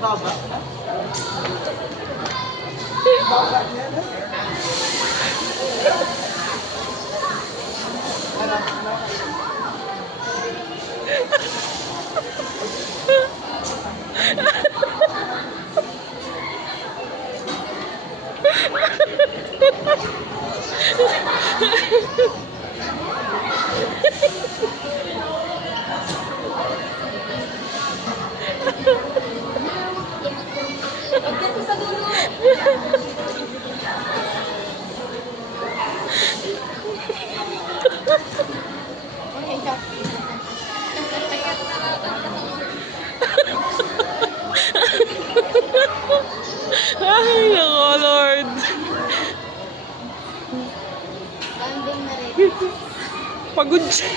Baba. Baba niya na. Ay, ako, Lord. Banding na rin. Pagod siya.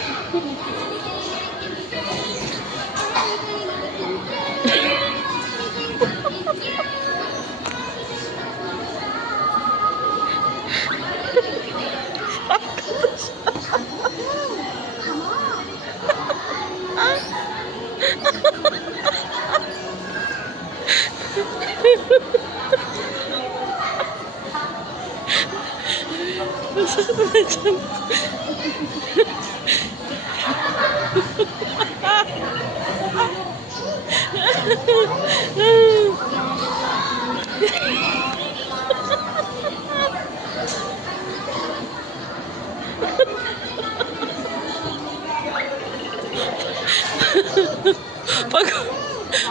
Masakit na dyan.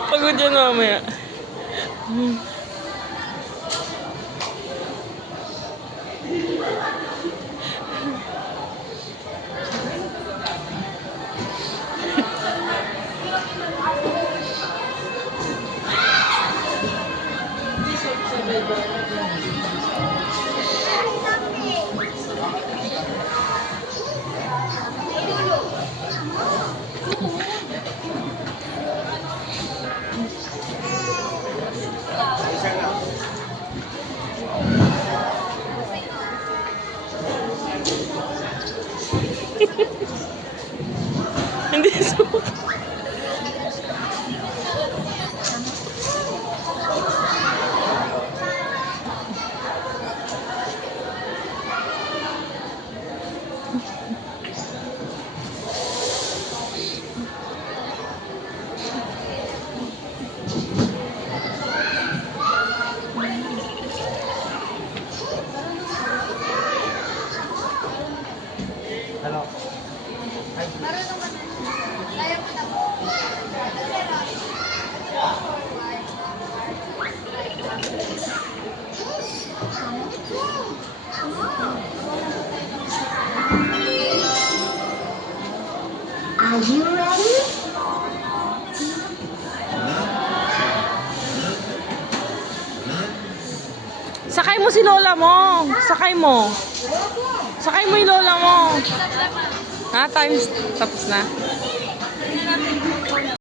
Pagod yan mamaya. Hindi suka. Hello. Are you ready? Sakay mo si lola mo. Sakay mo. Sakay mo yung lola mo. Ha? Tapos na?